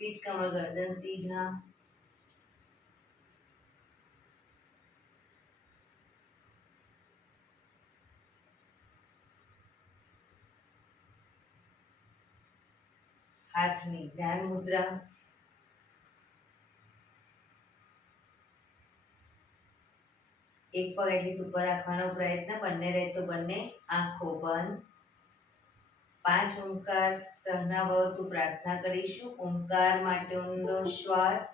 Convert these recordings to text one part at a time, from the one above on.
पीठ कमर गर्दन सीधा। हाथनी ध्यान मुद्रा। एक पग एटलीस्ट ऊपर રાખવાનો પ્રયત્ન, બંને રહે તો બંને આંખો બંધ। 5 ઓમકાર સહના ભવતુ પ્રાર્થના કરીશું। ઓમકાર માટે ઊંડો શ્વાસ।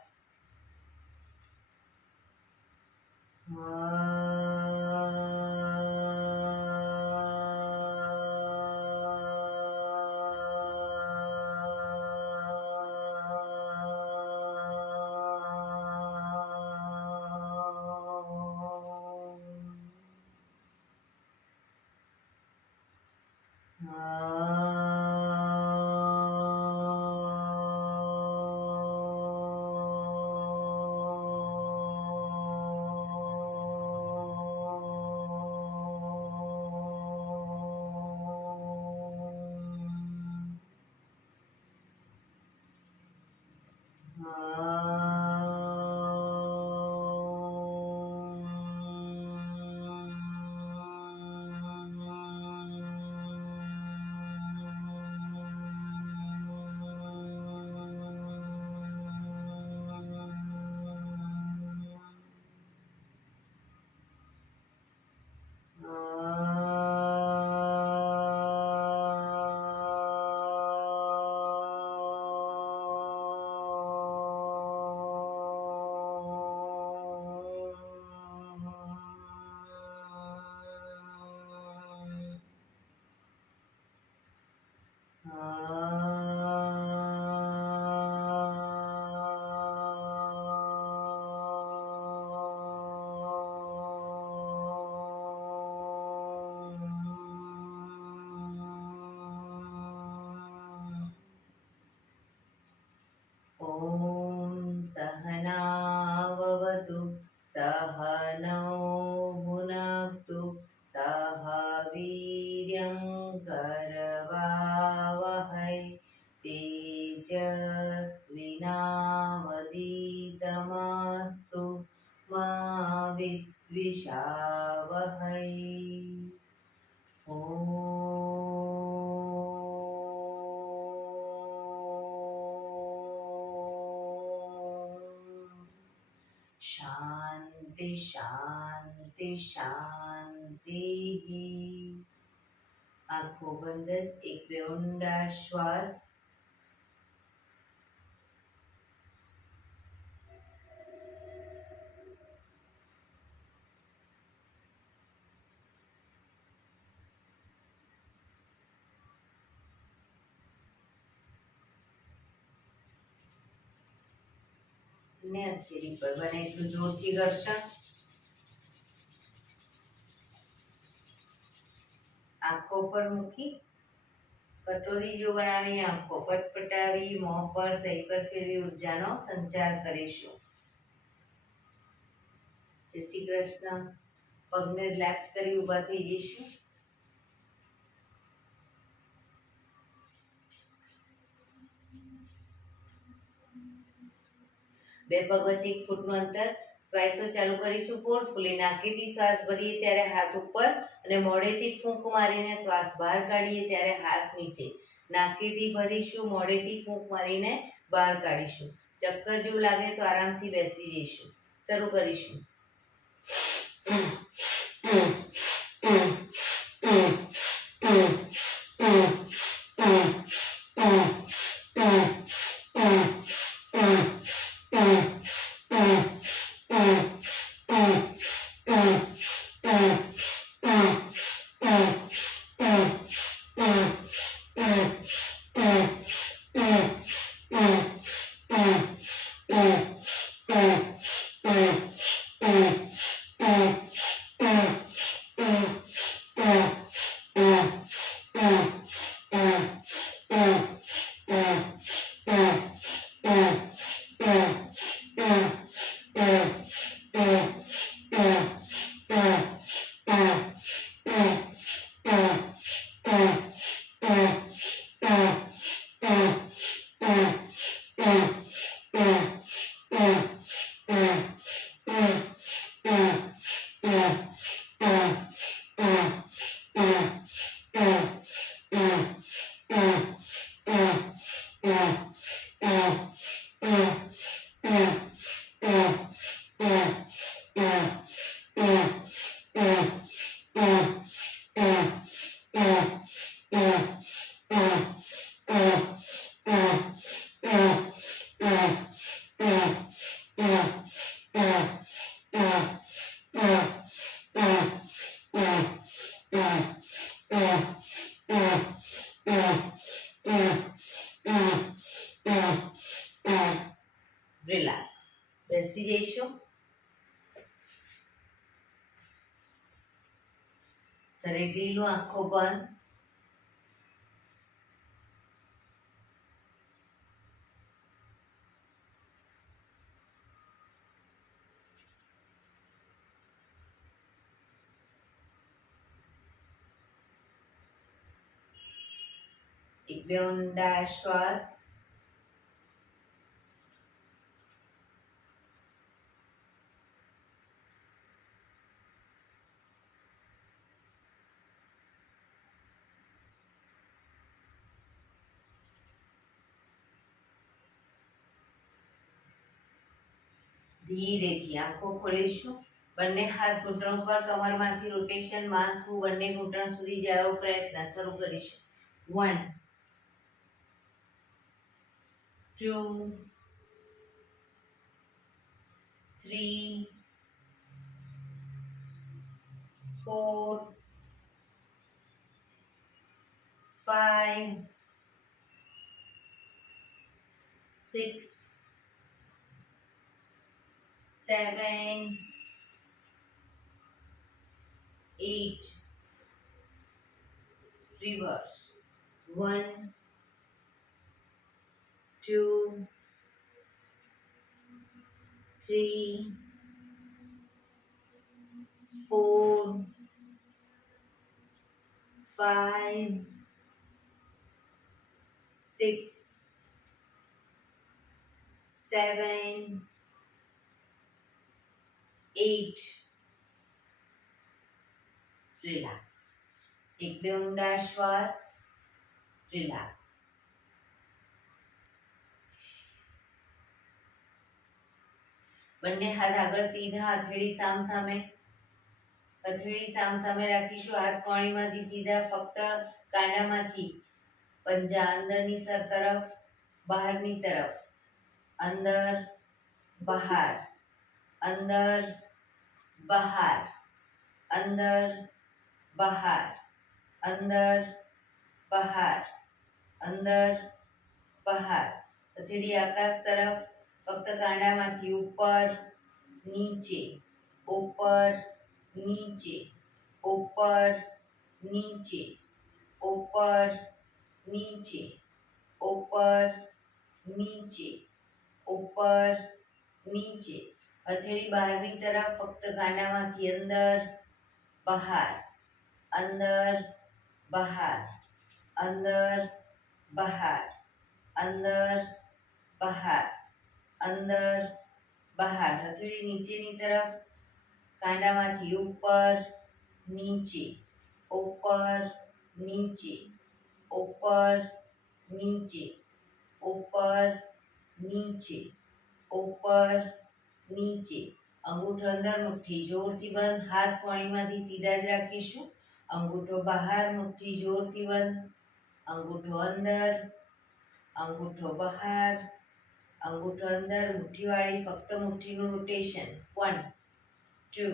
सहनाववतु सहनौ भुनक्तु सह वीर्यं करवावहै तेजस्विनावधीतमस्तु मा विद्विषावहै। शांति शांति शांति। आंखों बंद। एक બે ઊંડા શ્વાસ। ને હથેળી પર બને એટલું જોરથી ઘર્ષણ। આંખો પર મૂકી કટોરી જો બનાવી આંખો પટપટાવી મોં પર સહી પર ફેરવી ઉર્જાનો સંચાર કરીશું। જય શ્રી કૃષ્ણ। પગને રિલેક્સ કરી ઊભા થઈ જઈશું। બે પગ વચ્ચે 1 ફૂટનું અંતર। શ્વાસો ચાલુ કરીશું ફોર્સફુલી। નાકેથી શ્વાસ ભરીએ ત્યારે હાથ ઉપર અને મોઢેથી ફૂંક મારીને શ્વાસ બહાર કાઢીએ ત્યારે હાથ નીચે। નાકેથી ભરીશું, મોઢેથી ફૂંક મારીને બહાર કાઢીશું। ચક્કર જેવું લાગે તો આરામથી બેસી જઈશું। શરૂ કરીશું। રિલેક્સ. બેસી જઈશું. શરીર ઢીલું, આંખો બંધ. એક બે ઊંડા શ્વાસ. ધીરેથી આંખો ખોલીશું. બંને હાથ ઘૂંટણ પર, કમરમાંથી રોટેશન, માથું બંને ઘૂંટણ સુધી જાય એવો પ્રયત્ન શરૂ કરીશું. 1 2 3 4 5 6 7 8 reverse 1 2 3 4 5 6 7 8 રિલેક્સ. એક બે ઊંડા શ્વાસ. રિલેક્સ. બંને હાથ આગળ સીધા, હથેળી સામ સામે. હથેળી સામ સામે રાખીશું. હાથ કોણીમાંથી સીધા, ફક્ત કાંડામાંથી પંજા અંદરની તરફ, બહારની તરફ. અંદર બહાર, અંદર બહાર, અંદર બહાર, અંદર બહાર, અંદર બહાર. હથેળી આકાશ તરફ, ફક્ત કાંડામાંથી ઉપર નીચે, ઉપર નીચે, ઉપર નીચે, ઉપર નીચે, ઉપર નીચે, ઉપર નીચે. હથેળી બહારની તરફ, ફક્ત કાંડામાંથી અંદર બહાર, અંદર બહાર, અંદર બહાર, અંદર બહાર, અંદર બહાર. હથેળી નીચેની તરફ, કાંડામાંથી ઉપર નીચે, ઉપર નીચે, ઉપર નીચે, ઉપર નીચે, ઉપર નીચે. અંગૂઠો અંદર, મુઠ્ઠી જોરથી બંધ. હાથ કોણીમાંથી સીધા જ રાખીશું. અંગૂઠો બહાર, મુઠ્ઠી જોરથી બંધ. અંગૂઠો અંદર, અંગૂઠો બહાર, અંગૂઠો અંદર. મુઠ્ઠીવાળી ફક્ત મુઠ્ઠીનું રોટેશન. 1 2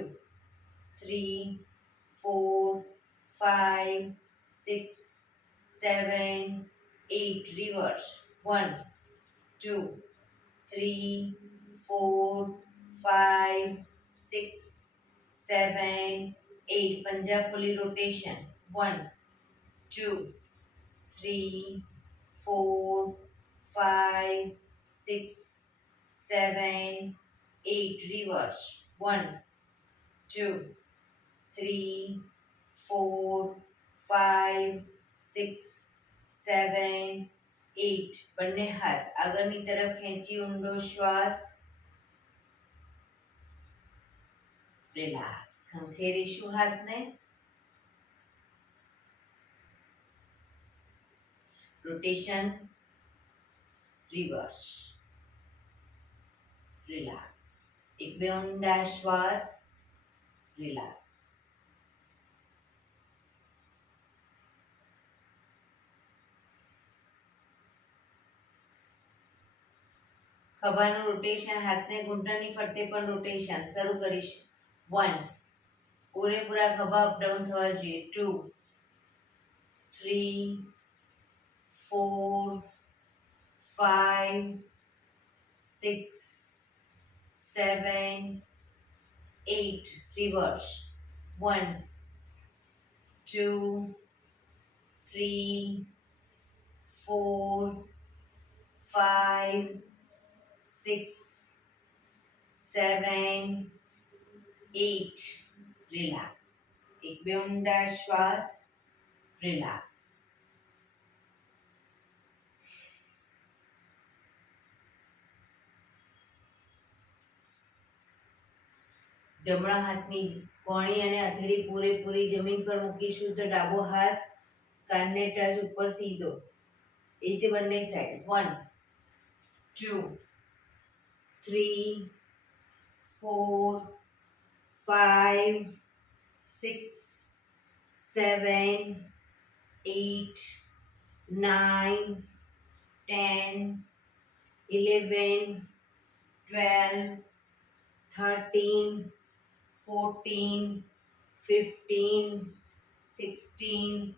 3 4 5 6 7 8 રિવર્સ 1 2 3 4 5 6 7 8 પંજા ખોલી રોટેશન 1 2 3 4 5 6 7 8 reverse 1 2 3 4 5 6 7 8 બંને હાથ આગળની તરફ ખેંચી ઊંડો શ્વાસ રિલેક્સ ખંખેરીશું હાથને રોટેશન રિવર્સ, રિલેક્સ. એક બે ઊંડા શ્વાસ, રિલેક્સ. ખભાનું રોટેશન, હાથને ઘૂંટણની ફરતે પણ રોટેશન શરૂ કરીશું. 1, પૂરેપૂરા ખભા અપડાઉન થવા જોઈએ. 2, 3, 4, 5, 6, 7, 8. રિવર્સ. 1, 2, 3, 4, 5, 6, 7, 8. રિલેક્સ. એક બે ઊંડા શ્વાસ, રિલેક્સ. જમણા હાથની કોણી અને હથેળી પૂરેપૂરી જમીન પર મૂકીશું તો ડાબો હાથ કાનને ટચ ઉપર સીધો. એ રીતે બંને સાઈડ. 1, 2, 3, 4, 5, 6, 7, 8, 9, 10, 11, 12, 13, 14, 15, 16,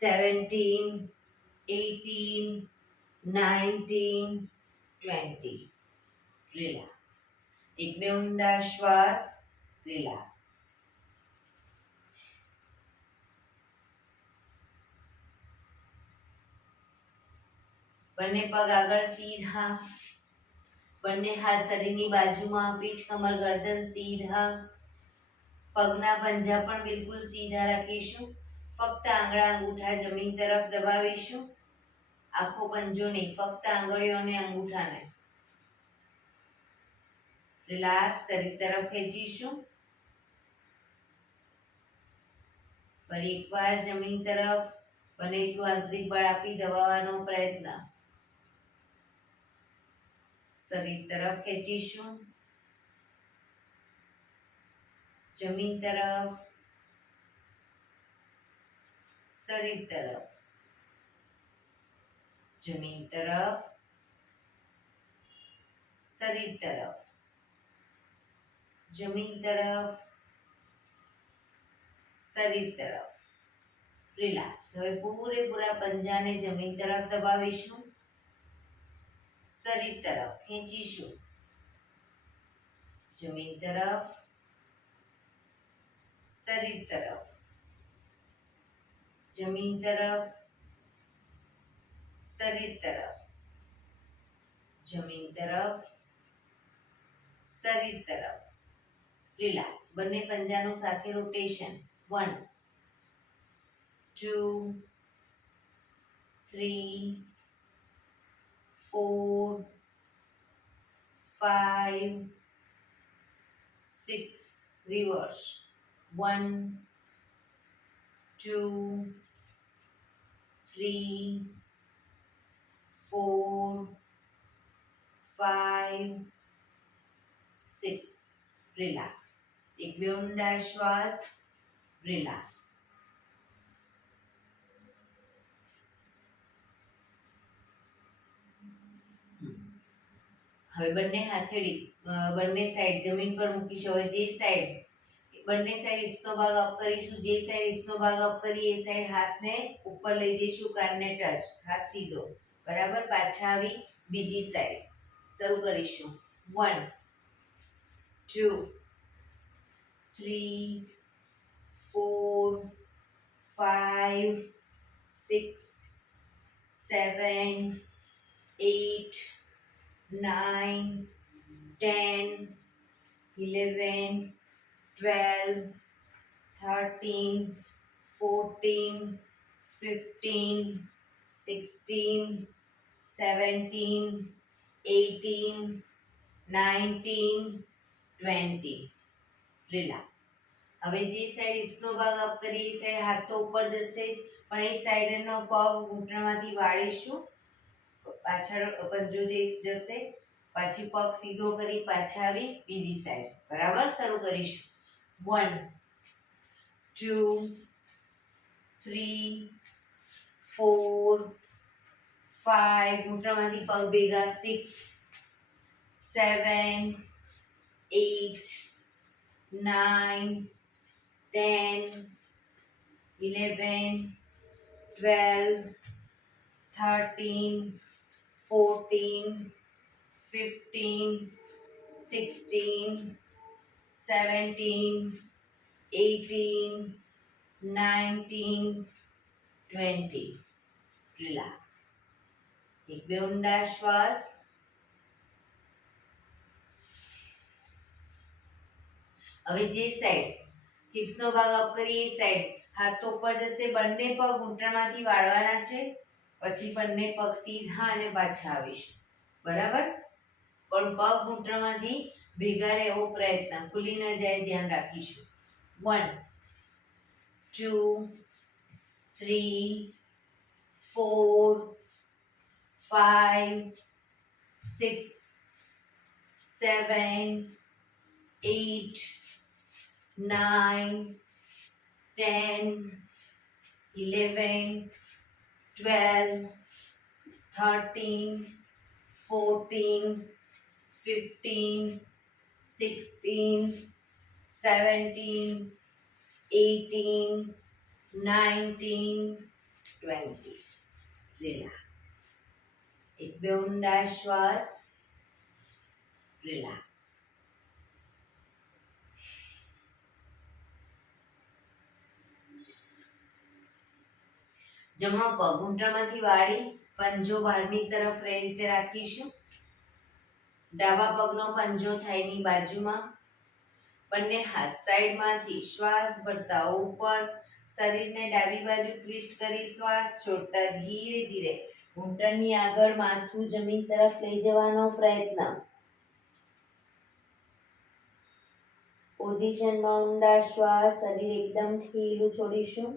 17, 18, 19, 20. રિલેક્સ. એક બે ઊંડા શ્વાસ, રિલેક્સ. બંને પગ આગળ સીધા, બંને હાથ શરીરની બાજુમાં, પીઠ કમર ગરદન સીધા. પગના પંજા પણ બિલકુલ સીધા રાખીશું. ફક્ત આંગળા અંગૂઠા જમીન તરફ દબાવીશું. આખો પંજો નહીં, ફક્ત આંગળીઓ અને અંગૂઠાને. રિલેક્સ. શરીર તરફ ખેંચીશું. ફરી એકવાર જમીન તરફ બને એટલું આંતરિક બળ આપી દબાવવાનો પ્રયત્ન. શરીર તરફ ખેંચીશું. જમીન તરફ, શરીર તરફ, જમીન તરફ, શરીર તરફ, જમીન તરફ, શરીર તરફ. રિલેક્સ. હવે પૂરેપૂરા પંજાને જમીન તરફ દબાવીશું. શરીર તરફ ખેંચીશું. જમીન તરફ, શરીર તરફ, જમીન તરફ, શરીર તરફ, જમીન તરફ, શરીર તરફ. રિલેક્સ. બંને પંજાનું સાથે રોટેશન. 1, 2, 3, 4, 5, 6. રિવર્સ. 1, 2, 3, 4, 5, 6. રિલેક્સ. એક બે ઊંડા શ્વાસ, રિલેક્સ. હવે બંને હાથેળી બંને સાઈડ જમીન પર મૂકીશું. હવે જે સાઈડ બંને સાઈડ હિપ્સનો ભાગ અપ કરીશું. જે સાઈડ હિપ્સનો ભાગ અપ કરી એ સાઈડ હાથને ઉપર લઈ જઈશું. કાનને ટચ, હાથ સીધો. બરાબર. પાછા આવી બીજી સાઈડ શરૂ કરીશું. 1, 2, 3, 4, 5, 6, 7, 8, 9, 10, 11, 12, 13, 14, 15, 16, 17, 18, 19, 20. રિલેક્સ. હવે જે સાઈડ હિપ્સનો ભાગ અપ કરીએ એ સાઈડ હાથ તો ઉપર જશે જ, પણ એ સાઈડનો પગ ઘૂંટણમાંથી વાળીશું. પાછળ પંજો જશે, પછી પગ સીધો કરી પાછા આવી બીજી સાઈડ. બરાબર, શરૂ કરીશું. 1 2 3 4 5, ઘૂંટણમાંથી પગ ભેગા, 6 7 8 9 10 11 12 13 14 15 16 17 18 19 20. રિલેક્સ. એક બે ઊંડા શ્વાસ. હવે જે સાઈડ હિપ્સનો ભાગ અપ કરીએ એ સાઈડ હાથ ઉપર જશે, બંને પગ ઘૂંટણમાંથી વાળવાના છે, પછી બંને પગ સીધા અને પાછા આવીશું. બરાબર, પણ પગ ઘૂંટણમાંથી ભેગા રહે એવો પ્રયત્ન, ખુલી ન જાય ધ્યાન રાખીશું. 1 2 3 4 5 6 7 8 9 10 11 12 13 14 15 16 17 18 19 20. રિલેક્સ. એક બે ઊંડા શ્વાસ. રિલેક્સ. જમણો પગ ઘૂંટણમાંથી વાળી પંજો બહારની તરફ એ રીતે રાખીશું. ડાબા પગનો પંજો થાઈની બાજુમાં. બંને હાથ સાઈડમાંથી શ્વાસ ભરતા ઉપર, શરીરને ડાબી બાજુ ટ્વિસ્ટ કરી શ્વાસ છોડતા ધીરે ધીરે ઘૂંટણની આગળ માથું જમીન તરફ લઈ જવાનો પ્રયત્ન. પોઝિશનમાં ઊંડા શ્વાસ, શરીર એકદમ ઢીલું છોડીશું.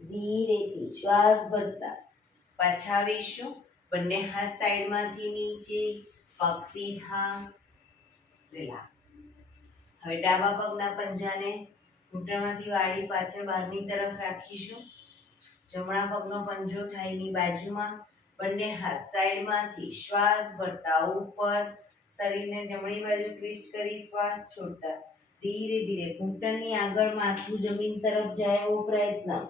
ધીરેથી શ્વાસ ભરતા પાછા આવીશું. બંને હાથ સાઈડમાંથી નીચે, પગ સીધા. રિલેક્સ. હવે ડાબા પગના પંજાને ઘૂંટણમાંથી વાળી પાછળ બહારની તરફ રાખીશું. જમણા પગનો પંજો થાઈની બાજુમાં. બંને હાથ સાઈડમાંથી શ્વાસ ભરતા ઉપર, શરીરને જમણી બાજુ ટ્વિસ્ટ કરી શ્વાસ છોડતા ધીરે ધીરે ઘૂંટણની આગળ માથું જમીન તરફ જાય એવો પ્રયત્ન.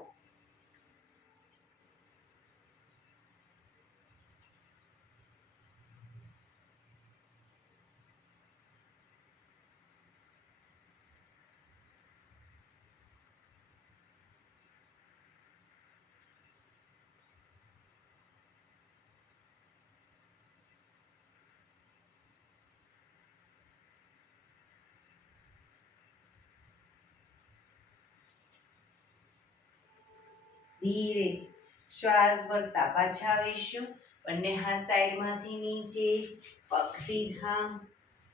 ધીરે શ્વાસ ભરતા પાછા આવીશું. બંને હાથ સાઈડમાંથી નીચે, પગ સીધા.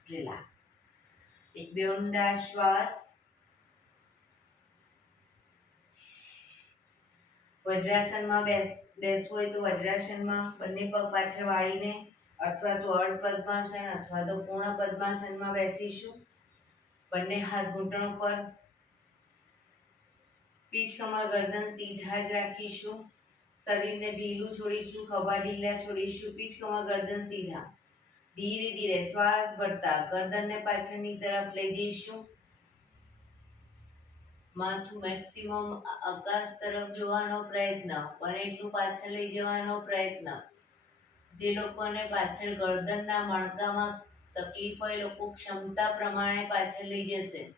રિલેક્સ. એક બે ઊંડા શ્વાસ. વજ્રાસનમાં બેસવું હોય તો વજ્રાસનમાં બંને પગ પાછળ વાળીને, અથવા તો અર્ધ પદ્માસન અથવા તો પૂર્ણ પદ્માસનમાં બેસીશું. બંને હાથ ઘૂંટણો પર, પીઠ કમર ગરદન સીધા જ રાખીશું. શરીરને ઢીલું છોડીશું, ખભા ઢીલા છોડીશું, પીઠ કમર ગરદન સીધા. ધીરે ધીરે શ્વાસ ભરતા ગરદનને પાછળની તરફ લઈ જઈશું. માથું મેક્સિમમ આકાશ તરફ જોવાનો પ્રયત્ન, બને એટલું પાછળ લઈ જવાનો પ્રયત્ન. જે લોકોને પાછળ ગરદનના મણકામાં તકલીફ હોય, લોકો ક્ષમતા પ્રમાણે પાછળ લઈ જશે.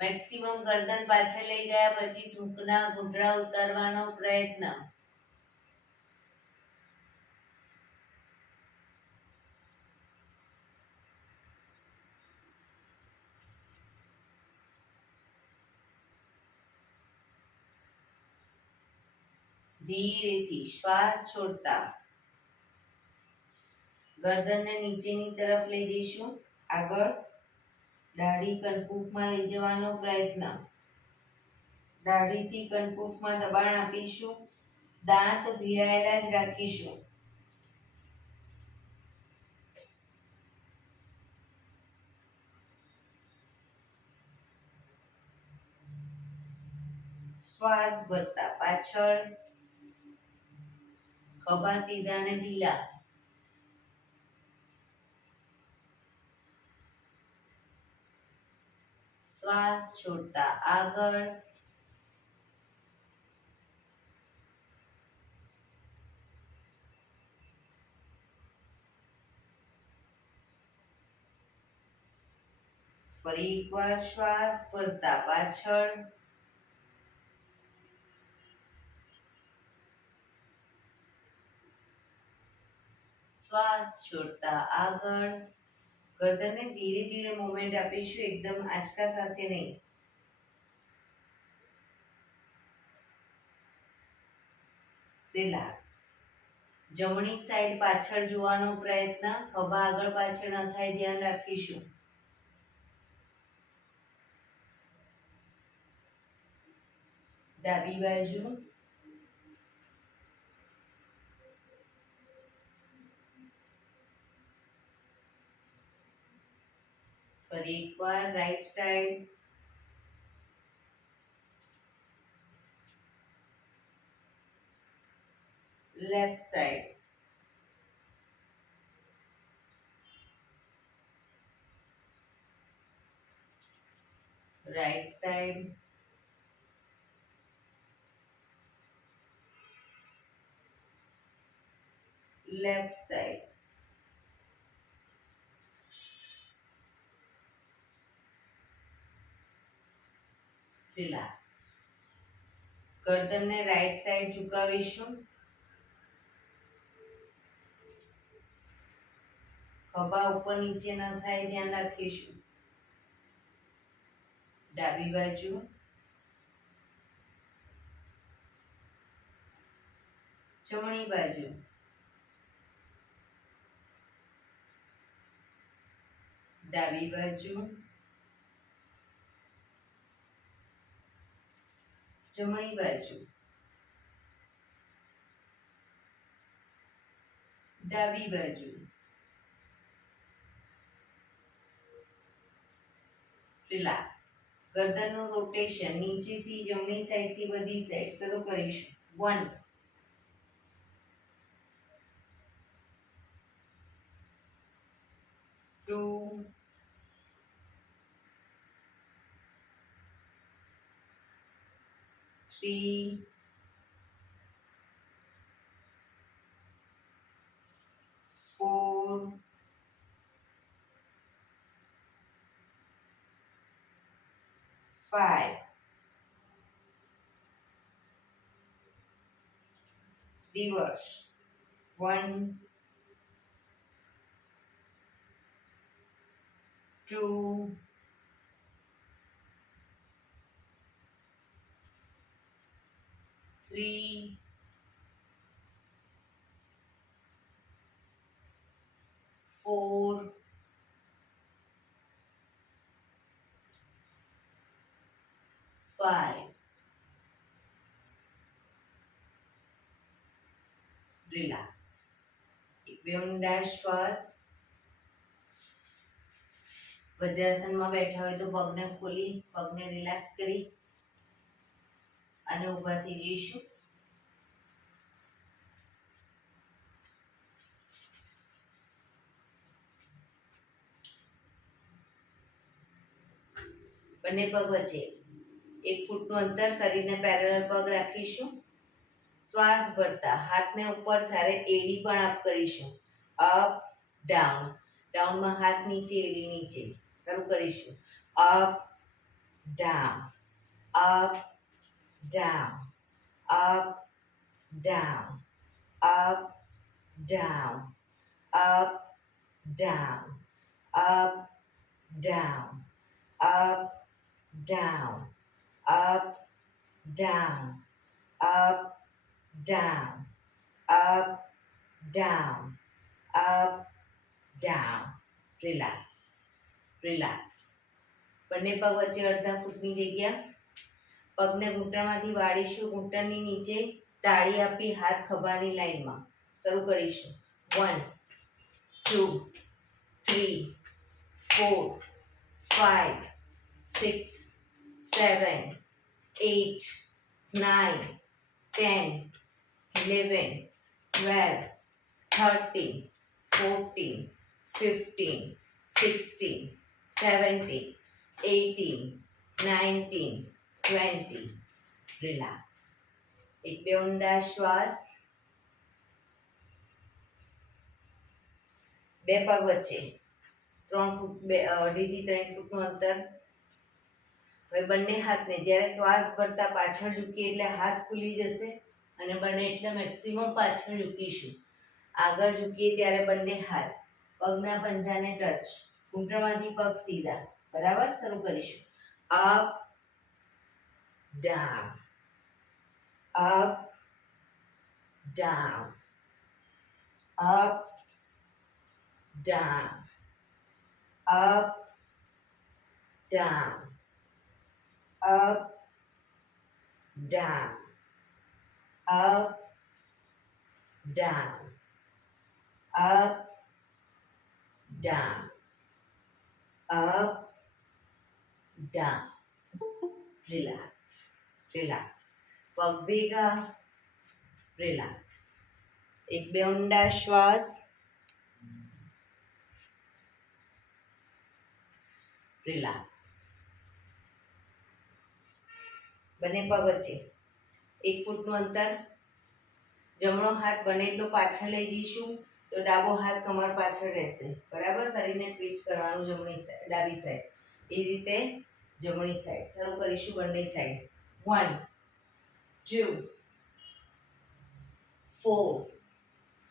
મેક્સિમમ ગરદન પાછળ લઈ ગયા પછી થૂંકના ઘૂંટડા ઉતારવાનો પ્રયત્ન. ધીરેથી શ્વાસ છોડતા ગરદનને નીચેની તરફ લઈ જઈશું. આગળ દાઢી કનકુફમાં લઈ જવાનો પ્રયત્ન. દાઢીથી કનકુફમાં દબાણ આપીશું. દાંત ભીડાયેલા જ રાખીશું. શ્વાસ ભરતા પાછળ, ખભા સીધા અને ઢીલા. શ્વાસ છોડતા આગળ, ફરી એકવાર શ્વાસ ભરતા પાછળ, શ્વાસ છોડતા આગળ. ગરદનને ધીરે ધીરે મૂવમેન્ટ આપીશું, એકદમ આંચકા સાથે નહીં. રિલેક્સ. જમણી સાઈડ પાછળ જોવાનો પ્રયત્ન. ખભા આગળ પાછળ ન થાય ધ્યાન રાખીશું. ડાબી બાજુ, ફરી એકવાર right side, left side, right side, left side. Relax. ગરદનને રાઈટ સાઈડ ઝુકાવીશું. ખભા ઉપર નીચે ન થાય ધ્યાન રાખીશું. ડાબી બાજુ, જમણી બાજુ, ડાબી બાજુ, જમણી બાજુ, ડાબી બાજુ. રિલેક્સ. ગરદનનું રોટેશન નીચેથી જમણી સાઈડથી બધી સાઈડ શરૂ કરીશું. 1 2 3 4 5. Reverse. 1 2 3 4 5. રિલેક્સ. એક ઊંડા શ્વાસ. વજ્રાસનમાં બેઠા હોય તો પગને ખોલી, પગને રિલેક્સ કરી અને ઊભા થઈ જઈશું. બંને પગ વચ્ચે 1 ફૂટનું અંતર, શરીરને પેરેલલ પગ રાખીશું. શ્વાસ ભરતા હાથને ઉપર ત્યારે એડી પણ અપ કરીશું. Up down. ડાઉનમાં હાથ નીચે, એડી નીચે. શરૂ કરીશું. Up down, up down, up down, up down, up down, up down, up, down, up, down, up, down, up, down, up, down. Relax, relax. બંને પગ વચ્ચે અડધા ફૂટની જગ્યા. પગને ઘૂંટણમાંથી વાળીશું, ઘૂંટણની નીચે તાળી આપી હાથ ખભાની લાઈનમાં. શરૂ કરીશું. 1 2 3 4 5 6 7 8 9 10 11 12 13 14 15 16 17 18 19 20. Relax. એક બે ઊંડા શ્વાસ. બે પગ વચ્ચે 3 ફૂટ 2.5 થી 3 ફૂટનું અંતર. હવે બંને હાથને જ્યારે શ્વાસ ભરતા પાછળ ઝૂકીએ એટલે હાથ ખુલી જશે અને બને એટલે મેક્સિમમ પાછળ ઝૂકીશું. આગળ ઝૂકીએ ત્યારે બંને હાથ પગના પંજાને ટચ. ઘૂંટણમાંથી પગ સીધા. બરાબર. શરૂ કરીશું. Up, down, up, down, up, down, up, down, up, down, up, down, up, down, up, down. Relax. Relax. પગ ભેગા. રિલેક્સ. એક બે ઊંડા શ્વાસ. રિલેક્સ. બંને પગ વચ્ચે 1 ફૂટનું અંતર. જમણો હાથ બને એટલો પાછળ લઈ જઈશું તો ડાબો હાથ કમર પાછળ રહેશે. બરાબર. શરીરને ટ્વિસ્ટ કરવાનું જમણી સાઈડ, ડાબી સાઈડ. એ રીતે જમણી સાઈડ. શરૂ કરીશું બંને સાઈડ. 1 2 4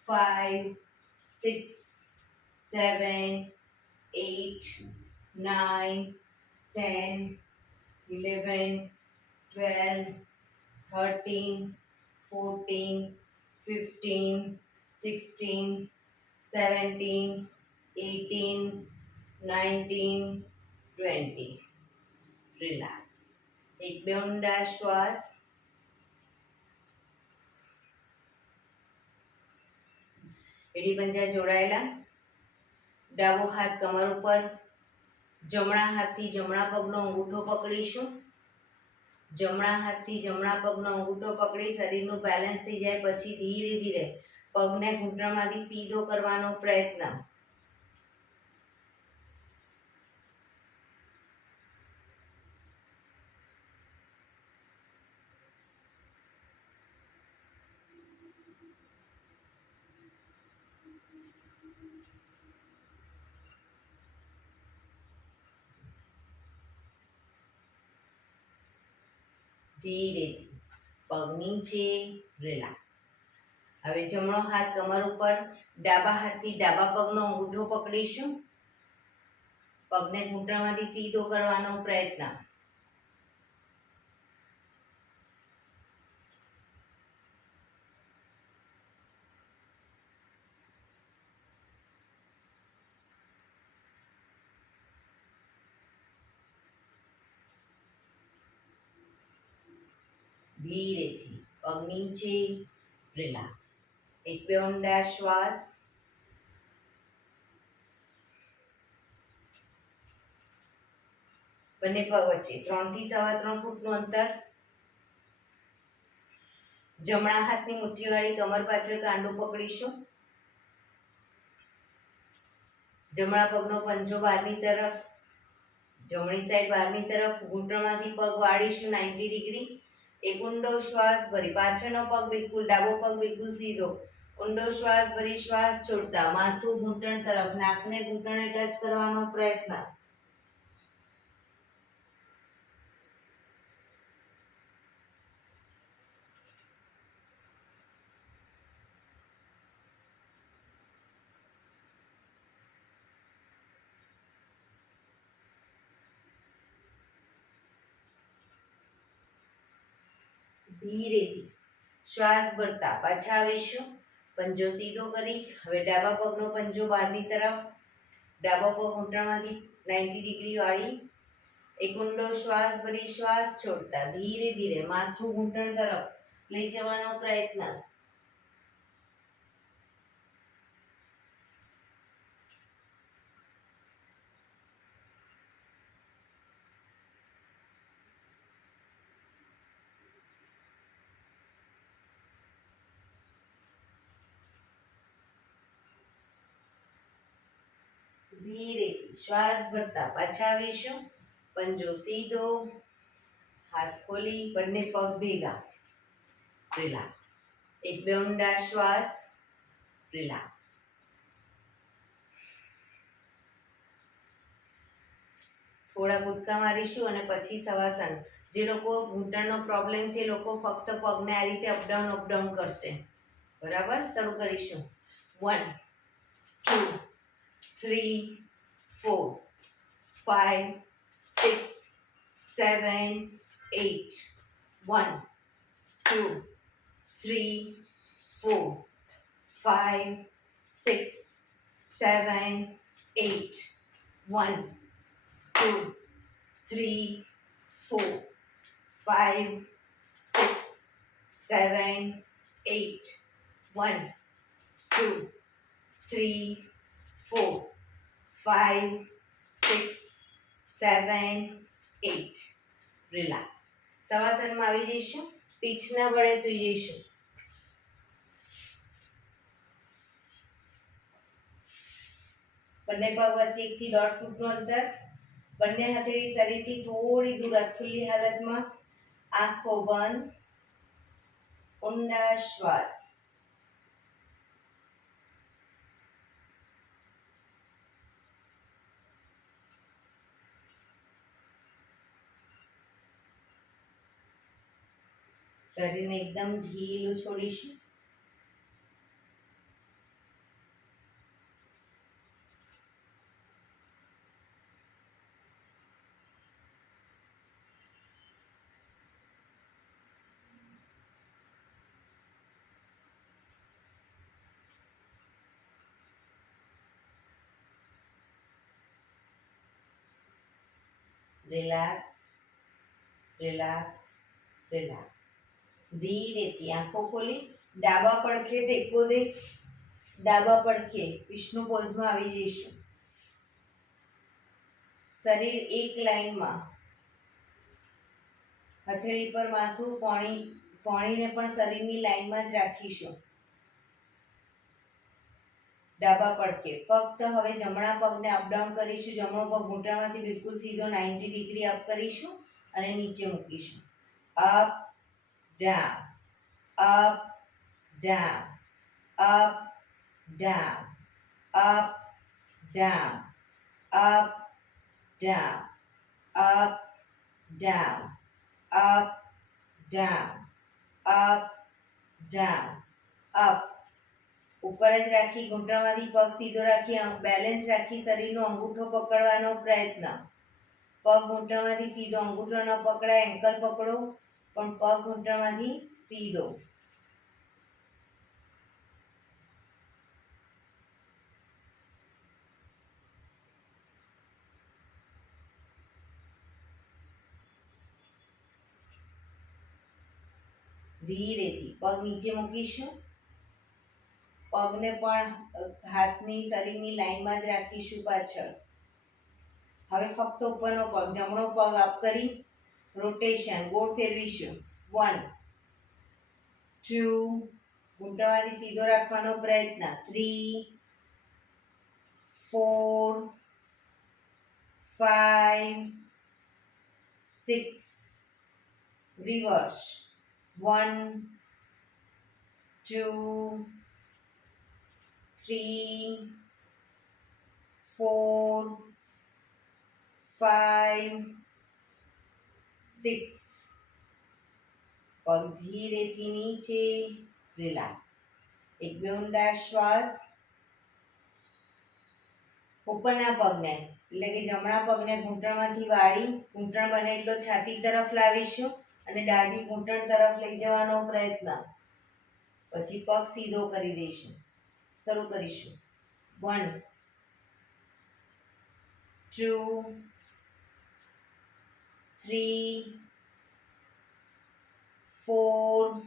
5 6 7 8 9 10 11 12 13 14 15 16 17 18 19 20. રિલેક્સ. એક બે ઊંડા શ્વાસ. એડી પંજા જોડાયેલા. ડાબો હાથ કમર ઉપર. જમણા હાથથી જમણા પગનો અંગૂઠો પકડીશું. જમણા હાથથી જમણા પગનો અંગૂઠો પકડી શરીરનું બેલેન્સ થઈ જાય પછી ધીરે ધીરે પગને ઘૂંટણમાંથી સીધો કરવાનો પ્રયત્ન. ધીરેથી પગ નીચે. રિલેક્સ. હવે જમણો હાથ કમર ઉપર. ડાબા હાથથી ડાબા પગનો અંગૂઠો પકડીશું. પગને ઘૂંટણમાંથી સીધો કરવાનો પ્રયત્ન. ધીરેથી પગ નીચે. રિલેક્સ. એક બે ઊંડા શ્વાસ. બંને પગ વચ્ચે 3 થી 3.25 ફૂટનું અંતર. જમણા હાથની મુઠ્ઠીવાળી કમર પાછળ કાંડું પકડીશું. જમણા પગનો પંજો બહારની તરફ. જમણી સાઈડ બહારની તરફ. ઘૂંટણમાંથી પગ વાળીશું 90 ડિગ્રી. એક ઊંડો શ્વાસ ભરી પાછળનો પગ બિલકુલ, ડાબો પગ બિલકુલ સીધો. ઊંડો શ્વાસ ભરી શ્વાસ છોડતા માથું ઘૂંટણ તરફ, નાકને ઘૂંટણે ટચ કરવાનો પ્રયત્ન. ધીરેથી શ્વાસ ભરતા પાછા આવીશું. પંજો સીધો કરી હવે ડાબા પગનો પંજો બહારની તરફ, ડાબા પગ ઘૂંટણમાંથી 90 ડિગ્રી વાળી. એક ઊંડો શ્વાસ ભરી શ્વાસ છોડતા ધીરે ધીરે માથું ઘૂંટણ તરફ લઈ જવાનો પ્રયત્ન. ધીરેથી શ્વાસ ભરતા પાછા આવીશું. પંજો સીધો, હાથ ખોલી, બંને પગ ભેગા, રિલેક્સ. એક બે ઊંડા શ્વાસ, રિલેક્સ. થોડા કૂદકા મારીશું અને પછી શવાસન. જે લોકો ઘૂંટણનો પ્રોબ્લેમ છે એ લોકો ફક્ત પગને આ રીતે અપડાઉન કરશે. બરાબર, શરૂ કરીશું. 1 2 3 4 5 6 7 8 1 2 3 4 5 6 7 8 1 2 3 4 5 6 7 8 1 2 3 4 5 6 7 8. રિલેક્સ. શવાસનમાં આવી જઈશું. પીઠના બળે સૂઈ જઈશું. બંને પગ વચ્ચે 1 થી 1.5 ફૂટનું અંતર. બંને હથેળી શરીરથી થોડી દૂર ખુલ્લી હાલતમાં. આંખો બંધ. ઊંડા શ્વાસ. શરીરને એકદમ ઢીલું છોડીશું. Relax, relax, relax. ધીરેથી આંખો ખોલી ડાબા પડખે ટેકો દે. ડાબા પડખે વિષ્ણુ પોઝમાં આવી જઈશું. શરીર એક લાઈનમાં. હથેળી પર માથું, કોણીને પણ શરીરની લાઈનમાં જ રાખીશું. ડાબા પડખે ફક્ત હવે જમણા પગને અપડાઉન કરીશું. જમણો પગ ઘૂંટણમાંથી બિલકુલ સીધો 90 ડિગ્રી અપ કરીશું અને નીચે મૂકીશું. Up down, up down, up down, up down, up down, up down, up down, up down, up. ઉપર જ રાખી ઘૂંટણમાંથી પગ સીધો રાખી બેલેન્સ રાખી શરીરનો અંગૂઠો પકડવાનો પ્રયત્ન. પગ ઘૂંટણમાંથી સીધો, અંગૂઠો ન પકડાય, એન્કલ પકડો પણ પગ ઘૂંટણમાંથી સીધો. ધીરેથી પગ નીચે મૂકીશું. પગને પણ હાથની શરીરની લાઈનમાં જ રાખીશું પાછળ. હવે ફક્ત ઉપરનો પગ, જમણો પગ અપ કરી રોટેશન ગોળ ફેરવીશું. 1 2 ઘૂંટણમાંથી સીધો રાખવાનો પ્રયત્ન. 3 4 5 6 રિવર્સ. 1 2 3 4 5 6. પગ ધીરેથી નીચે. રિલેક્સ. એક બે ઊંડા શ્વાસ. ઉપરના પગને એટલે કે જમણા પગને ઘૂંટણમાંથી વાળી ઘૂંટણ બને એટલો છાતી તરફ લાવીશું અને દાઢી ઘૂંટણ તરફ લઈ જવાનો પ્રયત્ન. પછી પગ સીધો કરી દઈશું. શરૂ કરીશું. 1 2 3 4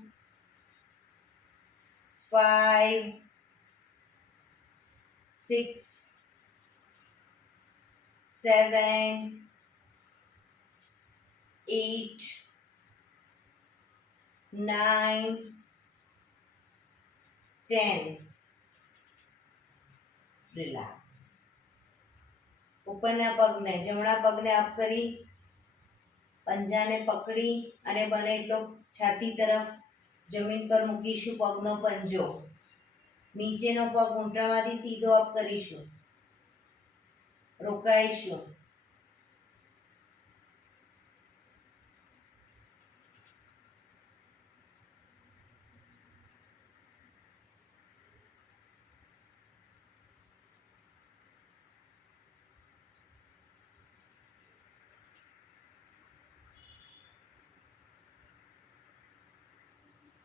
5 6 7 8 9 10. રિલેક્સ. ઉપરના પગને જમણા પગને અપ કરી પંજાને પકડી અને બને એટલો છાતી તરફ જમીન પર મૂકીશું. પગનો પંજો નીચેનો પગ ઘૂંટણમાંથી સીધો અપ કરીશું. રોકાઈશું.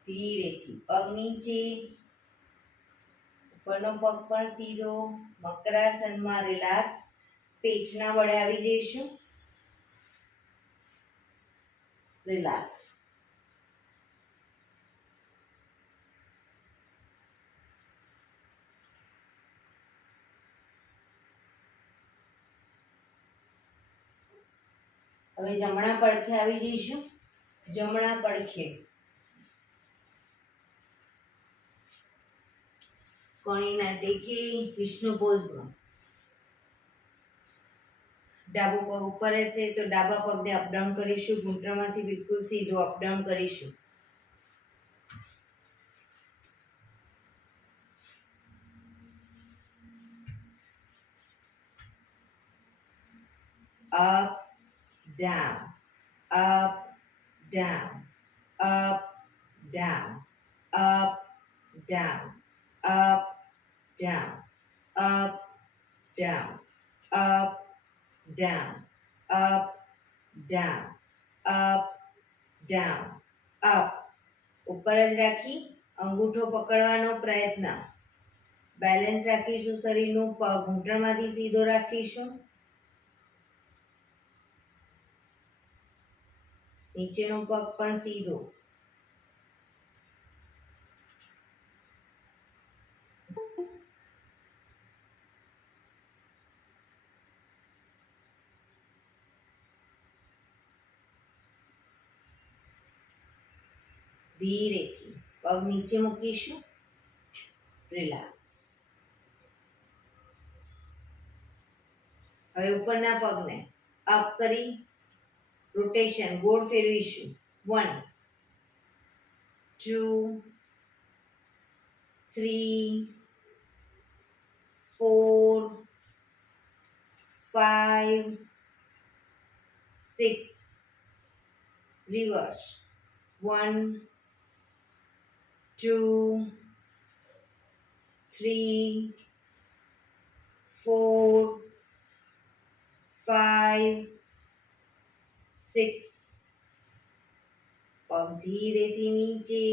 ધીરેથી પગ નીચે, ઉપરનો પગ પણ સીધો. મકરાસનમાં રિલેક્સ. પેટના બળે આવી જઈશું. રિલેક્સ. હવે જમણા પડખે આવી જઈશું. જમણા પડખે કણીના ટેકે વિષ્ણુ પોઝમાં. ડાબો પગ ઉપર હશે તો ડાબા પગને અપડાઉન કરીશું. ઘૂંટણમાંથી બિલકુલ સીધો અપડાઉન કરીશું. up down, up down, up down, up down, up down, up down, up down, up down, up down, up. ઉપર જ રાખી અંગૂઠો પકડવાનો પ્રયત્ન. બેલેન્સ રાખીશું. શરીરનું પગ ઘૂંટણમાંથી સીધો રાખીશું. નીચેનો પગ પણ સીધો. ધીરેથી પગ નીચે મૂકીશું. રિલેક્સ. હવે ઉપરના પગને અપ કરી રોટેશન ગોળ ફેરવીશું. 1 2 3 4 5 6. રિવર્સ. 1 2 3 4 5 6. પગ ધીરેથી નીચે.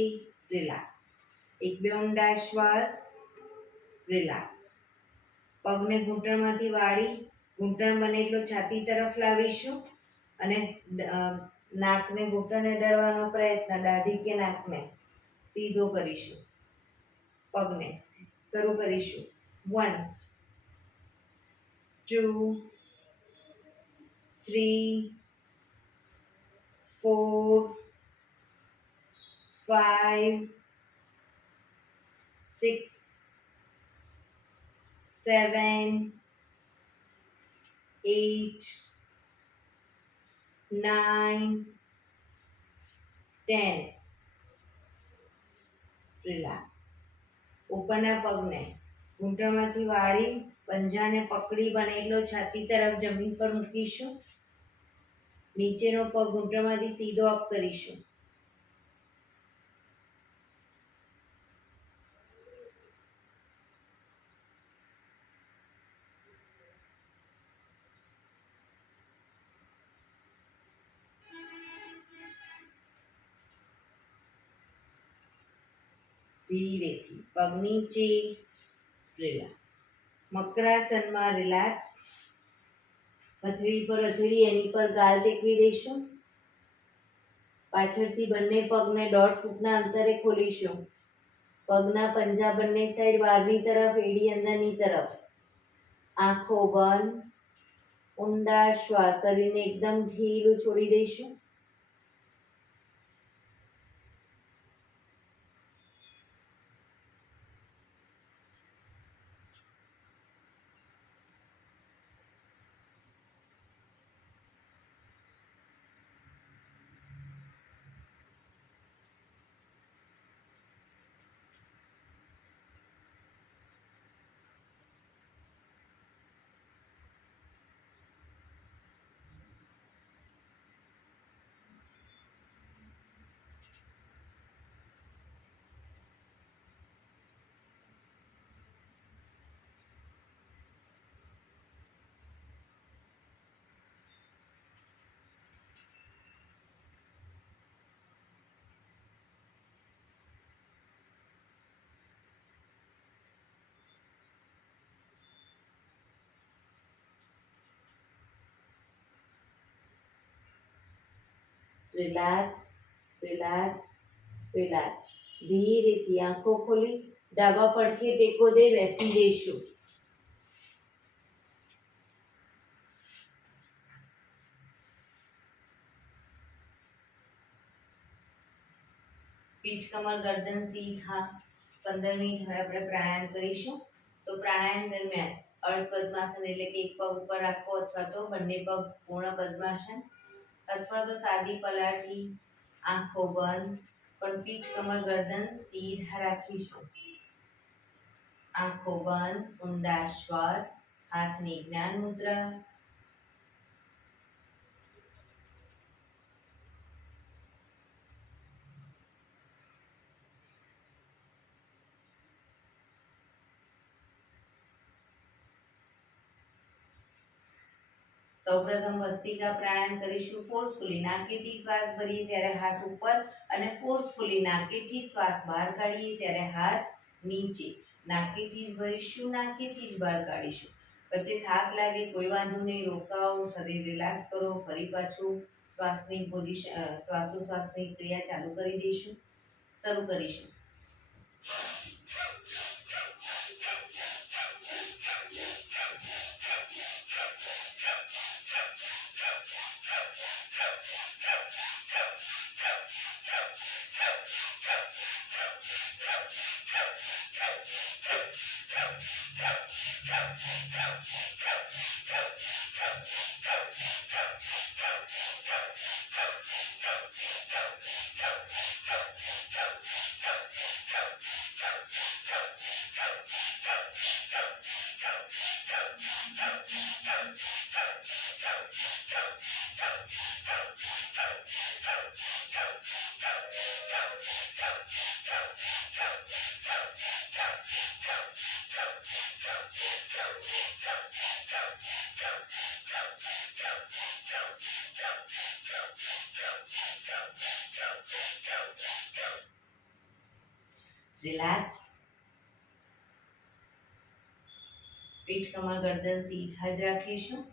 રિલેક્સ. એક બે ઊંડા શ્વાસ. રિલેક્સ. પગને ઘૂંટણમાંથી વાળી ઘૂંટણ બને એટલો છાતી તરફ લાવીશું અને નાકને ઘૂંટણને અડાડવાનો પ્રયત્ન. દાઢી કે નાકને સીધો કરીશું. પગને શરૂ કરીશું. 1 2 3 4 5 6 7 8 9 10. રિલેક્સ. ઉપરના પગને ઘૂંટણમાંથી વાળી પંજાને પકડી બને એટલો છાતી તરફ જમીન પર મૂકીશું. નીચેનો પગ ઘૂંટણમાંથી સીધો અપ કરીશું. ધીરેથી પગ નીચે, રિલેક્સ. મકરાસનમાં રિલેક્સ. હથેળી પર હથેળી, એની પર ગાલ ટેકવી દઈશું. પાછળથી બંને પગને 1.5 ફૂટના અંતરે ખોલીશું. પગના પંજા બંને સાઈડ બહારની તરફ, એડી અંદરની તરફ. આંખો બંધ. ઊંડા શ્વાસ, શરીરને એકદમ ઢીલું છોડી દઈશું. Relax, relax, relax. ધીરેથી આંખો ખોલી ડાબા પડખે ટેકો દે બેસી જઈશું. પીઠ કમર ગરદન સીધા. 15 મિનિટ હવે આપણે પ્રાણાયામ કરીશું. તો પ્રાણાયામ દરમિયાન અર્ધ પદ્માસન એટલે કે એક પગ ઉપર રાખો, અથવા તો બંને પગ પૂર્ણ પદ્માસન, અથવા તો સાદી પલાઠી, આંખો બંધ, પણ પીઠ કમર ગરદન સીધા રાખીશું. આંખો બંધ, ઊંડા શ્વાસ, હાથની જ્ઞાન મુદ્રા. સૌપ્રથમ ભસ્ત્રિકા પ્રાણાયામ કરીશું. ફોર્સફુલી નાકેથી શ્વાસ ભરીએ ત્યારે હાથ ઉપર, અને ફોર્સફુલી નાકેથી શ્વાસ બહાર કાઢીએ ત્યારે હાથ નીચે. નાકેથી જ ભરીશું, નાકેથી જ બહાર કાઢીશું. વચ્ચે થાક લાગે કોઈ વાંધો નહીં, રોકાઓ, શરીર રિલેક્સ કરો, ફરી પાછું શ્વાસની પોઝિશન, શ્વાસોશ્વાસની ક્રિયા ચાલુ કરી દઈશું. શરૂ કરીશું. રિલેક્સ. પીઠ કમર ગરદન સીધા જ રાખીશું.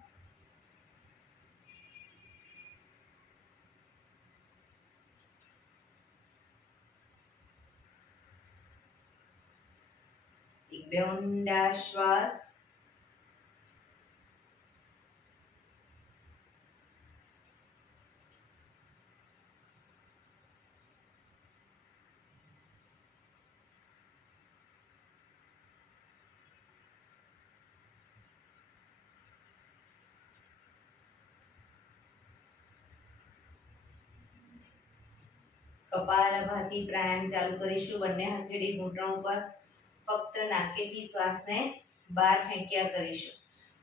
એક બે ઊંડા શ્વાસ. કપાલભાતિ પ્રાણાયામ ચાલુ કરીશું. બંને હથેળી ઘૂંટણ ઉપર. ફક્ત નાકેથી શ્વાસને બહાર ફેંક્યા કરીશું.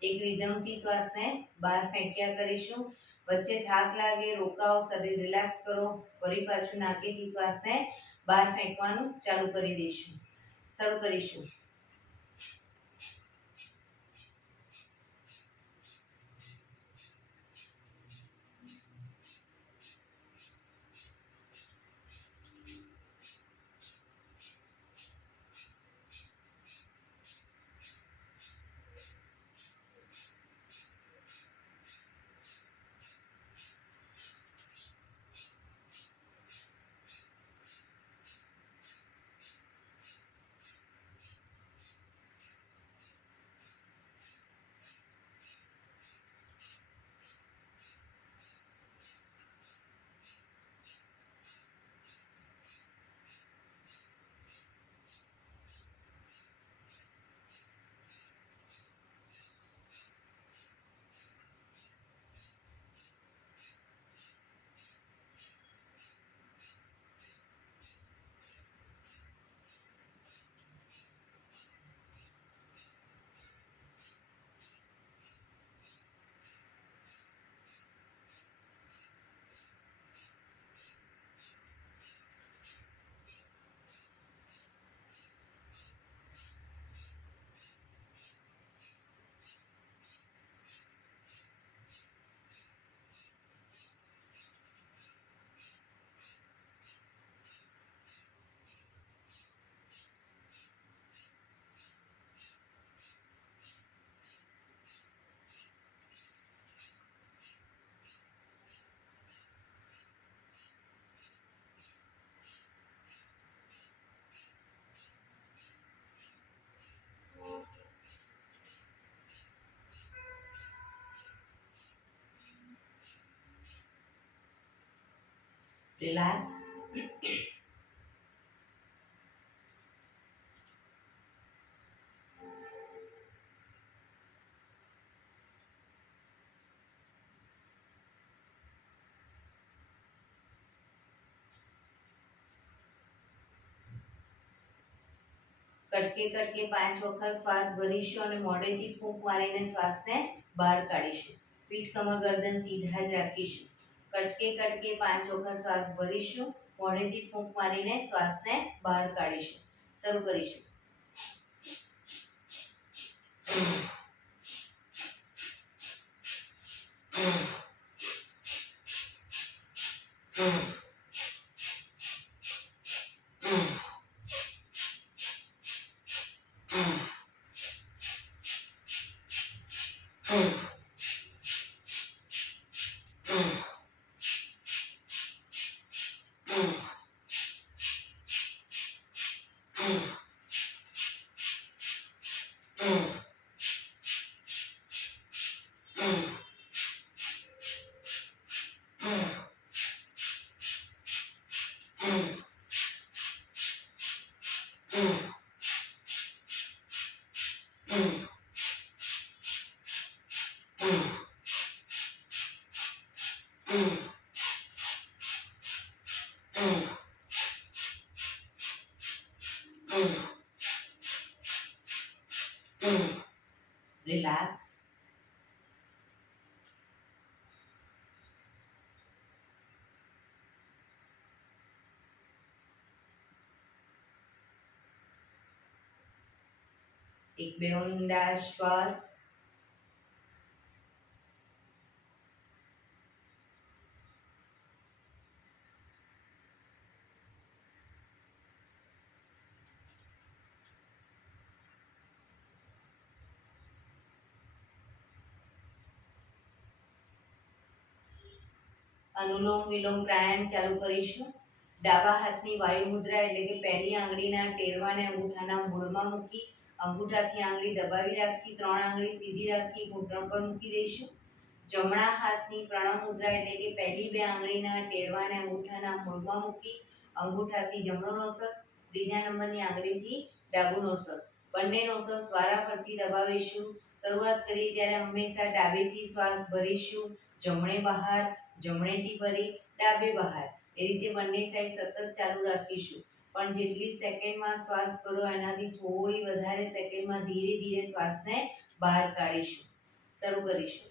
એક રિધમથી શ્વાસને બહાર ફેંક્યા કરીશું. વચ્ચે થાક લાગે, રોકાઓ, શરીર રિલેક્સ કરો, ફરી પાછું નાકેથી શ્વાસને બહાર ફેંકવાનું ચાલુ કરી દઈશું. શરૂ કરીશું. રિલેક્સ. કટકે કટકે 5 વખત શ્વાસ ભરીશું અને મોઢેથી ફૂંક મારીને શ્વાસને બહાર કાઢીશું. પીઠ કમર ગરદન સીધા જ રાખીશું. કટકે કટકે 5 વખત શ્વાસ ભરીશું, મોઢેથી ફૂંક મારીને શ્વાસને બહાર કાઢીશું. શરૂ કરીશું. રિલેક્સ. એક બે ઊંડા શ્વાસ. અનુલોમ વિલોમ પ્રાણાયામ ચાલુ કરીશું. ડાબા હાથની વાયુ મુદ્રા એટલે કે પહેલી આંગળીના ટેરવાને અંગૂઠાના મૂળમાં મૂકી અંગૂઠાથી આંગળી દબાવી રાખી 3 આંગળી સીધી રાખી ઘૂંટણ પર મૂકી દઈશું. જમણા હાથની પ્રણવ મુદ્રા એટલે કે પહેલી 2 આંગળીના ટેરવાને અંગૂઠાના મૂળમાં મૂકી અંગૂઠાથી જમણો નોસસ, ત્રીજા નંબરની આંગળીથી ડાબુ નોસસ, બંને નોસસ વારાફરતી દબાવીશું. શરૂઆત કરી ત્યારે હંમેશા ડાબેથી શ્વાસ ભરીશું, જમણે બહાર, જમણેથી ભરી ડાબે બહાર, એ રીતે બંને સાઈડ સતત ચાલુ રાખીશું. પણ જેટલી સેકન્ડમાં શ્વાસ ભરો એનાથી થોડી વધારે સેકન્ડમાં ધીરે ધીરે શ્વાસને બહાર કાઢીશું. શરૂ કરીશું.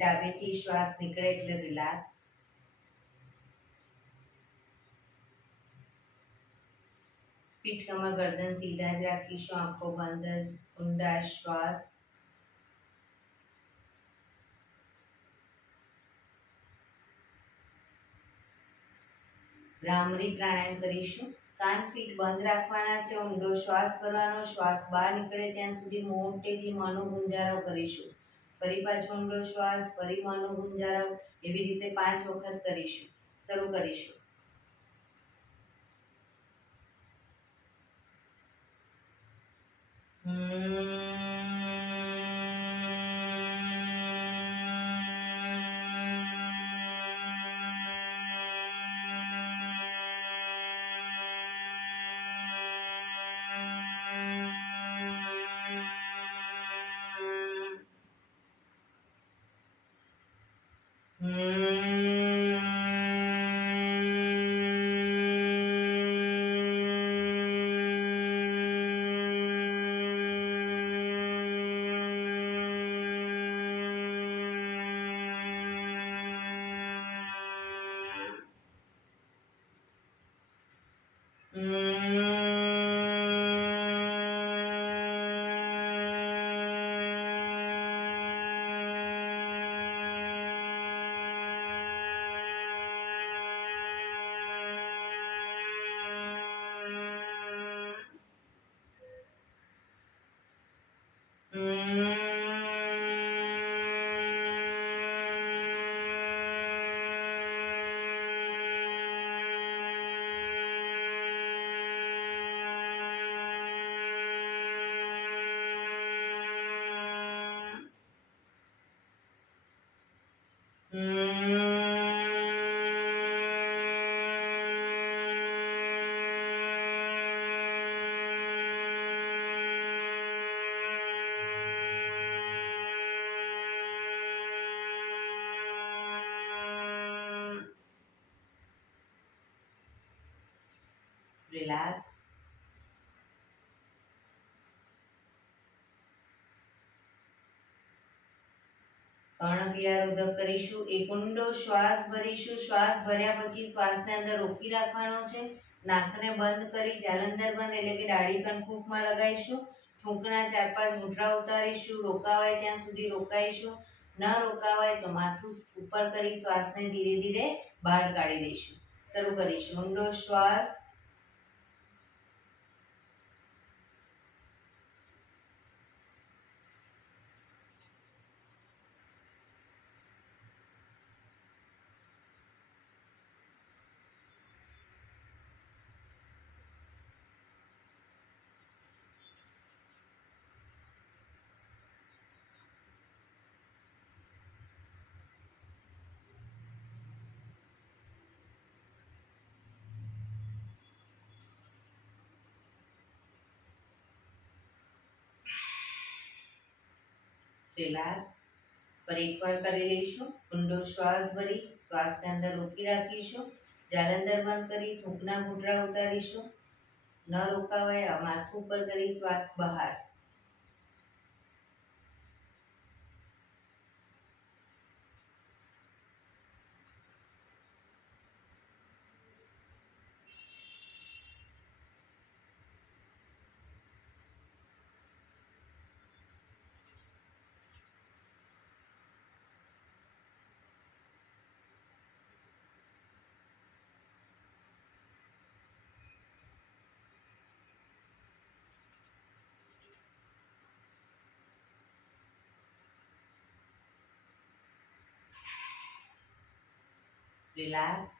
ડાબેથી શ્વાસ નીકળે એટલે રિલેક્સ. પીઠ કમર ગરદન સીધા જ રાખીશું, આંખો બંધ જ. ઊંડા શ્વાસ. ભ્રામરી પ્રાણાયામ કરીશું. કાન ફીટ બંધ રાખવાના છે, ઊંડો શ્વાસ કરવાનો, શ્વાસ બહાર નીકળે ત્યાં સુધી મોટેથી મોંનો ગુંજારો કરીશું. ફરી પાછો ઊંડો શ્વાસ, ફરી મોંનો ગુંજારો, એવી રીતે 5 વખત કરીશું. શરૂ કરીશું. રિલેક્સ. કર્ણપીળારોધક કરીશું. એક ઊંડો શ્વાસ ભરીશું. શ્વાસ ભર્યા પછી શ્વાસને અંદર રોકી રાખવાનો છે. નાકને બંધ કરી જાલંધર બંધ એટલે કે દાઢી કનકુફમાં લગાવીશું. થૂંકના 4-5 મુઠ્ઠા ઉતારીશું. રોકાવાય ત્યાં સુધી રોકાઈશું. ન રોકાવાય તો માથું ઉપર કરી શ્વાસને ધીરે ધીરે બહાર કાઢી દઈશું. શરૂ કરીશું. ઊંડો શ્વાસ. રિલેક્સ. ફરી એકવાર કરી લઈશું. ઊંડો શ્વાસ ભરી શ્વાસને અંદર રોકી રાખીશું. જાલંધર બંધ કરી થૂંકના ઘૂંટડા ઉતારીશું. ન રોકાવાય માથું ઉપર કરી શ્વાસ બહાર. રિલેક્સ.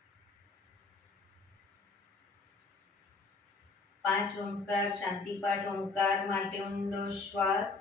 5 ઓમકાર શાંતિપાઠ. ઓમકાર માટે ઊંડો શ્વાસ.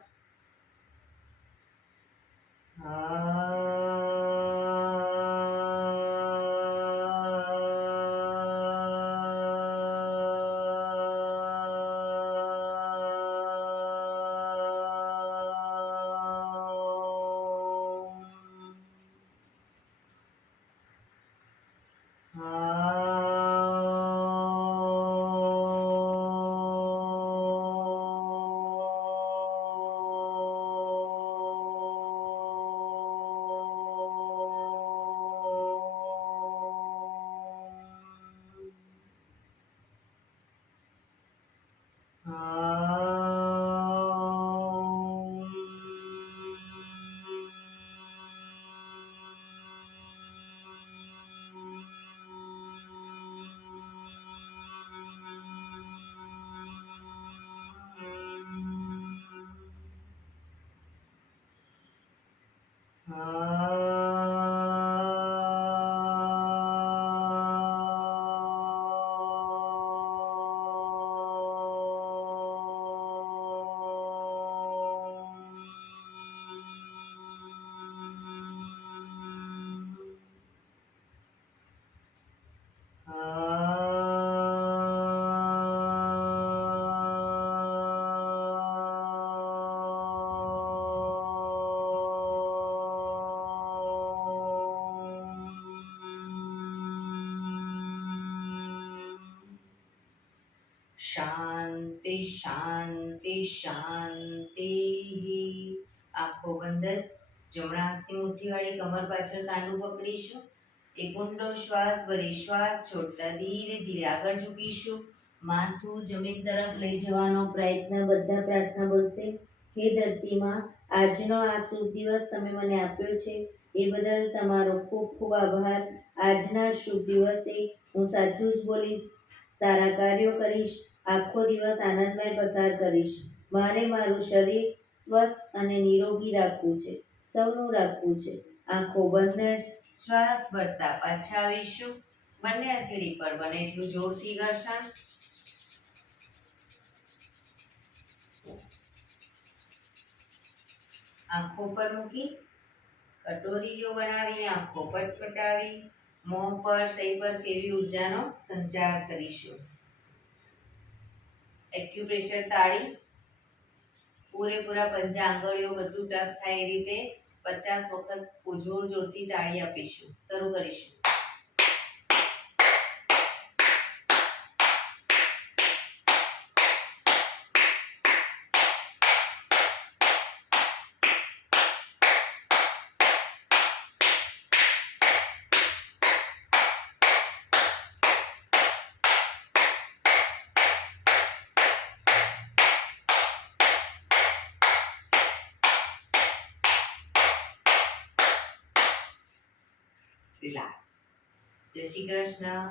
શાંતિ શાંતિ શાંતિ. આંખો બંધ જ જમણા હાથની મુઠ્ઠીવાળી કમર પાછળ કાંડું પકડીશું. એક ઊંડો શ્વાસ ભરી શ્વાસ છોડતા ધીરે ધીરે આગળ ઝૂકીશું. માથું જમીન તરફ લઈ જવાનો પ્રયત્ન. બધા પ્રાર્થના બોલશે. હે ધરતીમાં, આજનો આ શુભ દિવસ તમે મને આપ્યો છે એ બદલ તમારો ખૂબ ખૂબ આભાર. આજના શુભ દિવસે હું સાચું જ બોલીશ, સારા કાર્યો કરીશ, આખો દિવસ આનંદમય પસાર કરીશ. મારે મારું શરીર સ્વસ્થ અને નિરોગી રાખવું છે, સૌનું રાખવું છે. આંખો બંધ જ શ્વાસ ભરતા પાછા આવીશું. બંને હથેળી પર બને એટલું જોરથી ઘર્ષણ. આંખો પર મૂકી કટોરી જો બનાવી આંખો પટપટાવી મોં પર સહી પર ફેરવી ઉર્જાનો સંચાર કરીશું. એક્યુપ્રેશર તાળી પૂરેપૂરા પંચાંગળીઓ બધું ટચ થાય એ રીતે 50 વખત જોર જોરથી તાળી આપીશું. શરૂ કરીશું. રિલેક્સ. જય શ્રી કૃષ્ણ.